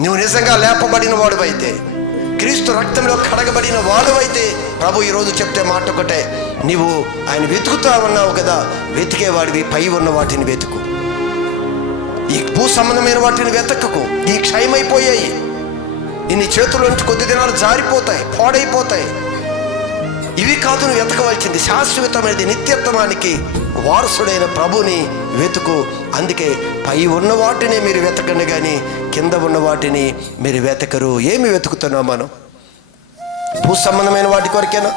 నువ్వు నిజంగా లేపబడిన వాడువైతే, క్రీస్తు రక్తంలో కడగబడిన వాడువైతే, ప్రభు ఈరోజు చెప్తే మాట ఒకటే, నీవు ఆయన వెతుకుతా ఉన్నావు కదా, వెతికేవాడివి పై ఉన్న వాటిని వెతుకు. ఈ భూ సంబంధమైన వాటిని వెతకకు. ఈ క్షయమైపోయాయి, ఇన్ని చేతుల్లోంచి కొద్ది దినాలు జారిపోతాయి, పాడైపోతాయి. ఇవి కాదు నువ్వు వెతకవలసింది, శాశ్వతమైనది, నిత్యత్వానికి వారసుడైన ప్రభుని వెతుకు. అందుకే పై ఉన్న వాటిని మీరు వెతకండి కానీ కింద ఉన్న వాటిని మీరు వెతకరు. ఏమి వెతుకుతున్నాం మనం? భూ సంబంధమైన వాటి కొరకేనా?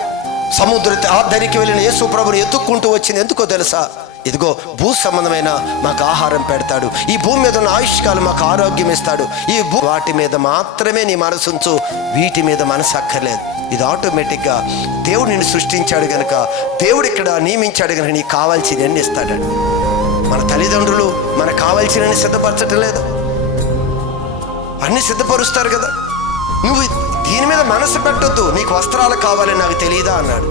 సముద్ర ఆధరికి వెళ్ళిన యేసు ప్రభుని ఎత్తుక్కుంటూ వచ్చింది ఎందుకో తెలుసా? ఇదిగో భూ సంబంధమైన మాకు ఆహారం పెడతాడు, ఈ భూమి మీద ఉన్న ఆయుష్కాలు మాకు ఆరోగ్యం ఇస్తాడు, ఈ వాటి మీద మాత్రమే నీ మనసు ఉంచు, వీటి మీద మనసు అక్కర్లేదు. ఇది ఆటోమేటిక్గా దేవుడు నిన్ను సృష్టించాడు కనుక, దేవుడు ఇక్కడ నియమించాడు కనుక నీకు కావాల్సినవన్నీ ఇస్తాడు. మన తల్లిదండ్రులు మనకు కావాల్సినవన్నీ సిద్ధపరచటం లేదు, అన్నీ సిద్ధపరుస్తారు కదా. నువ్వు దీని మీద మనసు పెట్టొద్దు. నీకు వస్త్రాలు కావాలని నాకు తెలియదా అన్నాడు,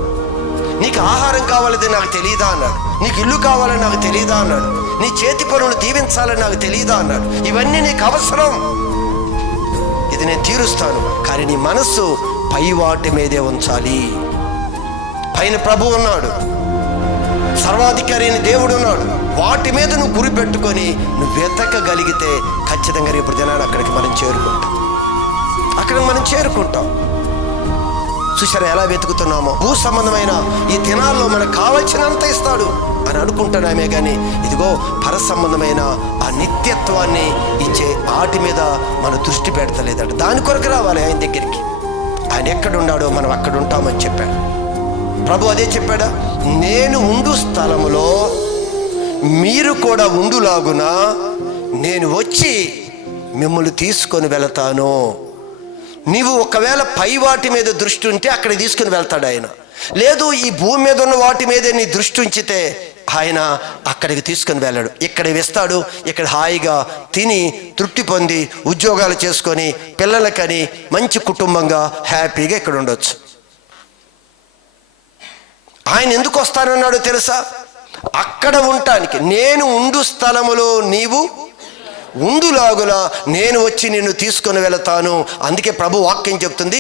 నీకు ఆహారం కావాలని నాకు తెలియదా అన్నాడు, నీకు ఇల్లు కావాలని నాకు తెలియదా అన్నాడు, నీ చేతి పనులు దీవించాలని నాకు తెలియదా అన్నాడు. ఇవన్నీ నీకు అవసరం, ఇది నేను తీరుస్తాను, కానీ నీ మనస్సు పై వాటి మీదే ఉంచాలి. పైన ప్రభు ఉన్నాడు, సర్వాధికారి అయిన దేవుడు ఉన్నాడు, వాటి మీద నువ్వు గురి పెట్టుకొని నువ్వు వెతకగలిగితే ఖచ్చితంగా రేపు దినాన్ని అక్కడికి మనం చేరుకుంటాం. చూసారా ఎలా వెతుకుతున్నామో? భూ సంబంధమైన ఈ దినాల్లో మనకు కావాల్సినంత ఇస్తాడు అని అనుకుంటున్నామే కానీ ఇదిగో పర సంబంధమైన ఆ నిత్యత్వాన్ని ఇచ్చే వాటి మీద మన దృష్టి పెడతలేదంట. దాని కొరకు రావాలి ఆయన దగ్గరికి. ఆయన ఎక్కడున్నాడో మనం అక్కడ ఉంటామని చెప్పాడు ప్రభు. అదే చెప్పాడా, నేను ఉండు స్థలములో మీరు కూడా ఉండులాగున నేను వచ్చి మిమ్మల్ని తీసుకొని వెళతాను. నీవు ఒకవేళ పై వాటి మీద దృష్టి ఉంటే అక్కడ తీసుకుని వెళ్తాడు ఆయన. లేదు ఈ భూమి మీద ఉన్న వాటి మీదే నీ దృష్టి ఉంచితే ఆయన అక్కడికి తీసుకొని వెళ్ళాడు. ఇక్కడ ఇస్తాడు, ఇక్కడ హాయిగా తిని తృప్తి పొంది ఉద్యోగాలు చేసుకొని పిల్లలకని మంచి కుటుంబంగా హ్యాపీగా ఇక్కడ ఉండొచ్చు. ఆయన ఎందుకు వస్తానన్నాడో తెలుసా? అక్కడ ఉండటానికి. నేను ఉండు స్థలములో నీవు ఉండులాగులా నేను వచ్చి నిన్ను తీసుకొని వెళతాను. అందుకే ప్రభు వాక్యం చెప్తుంది,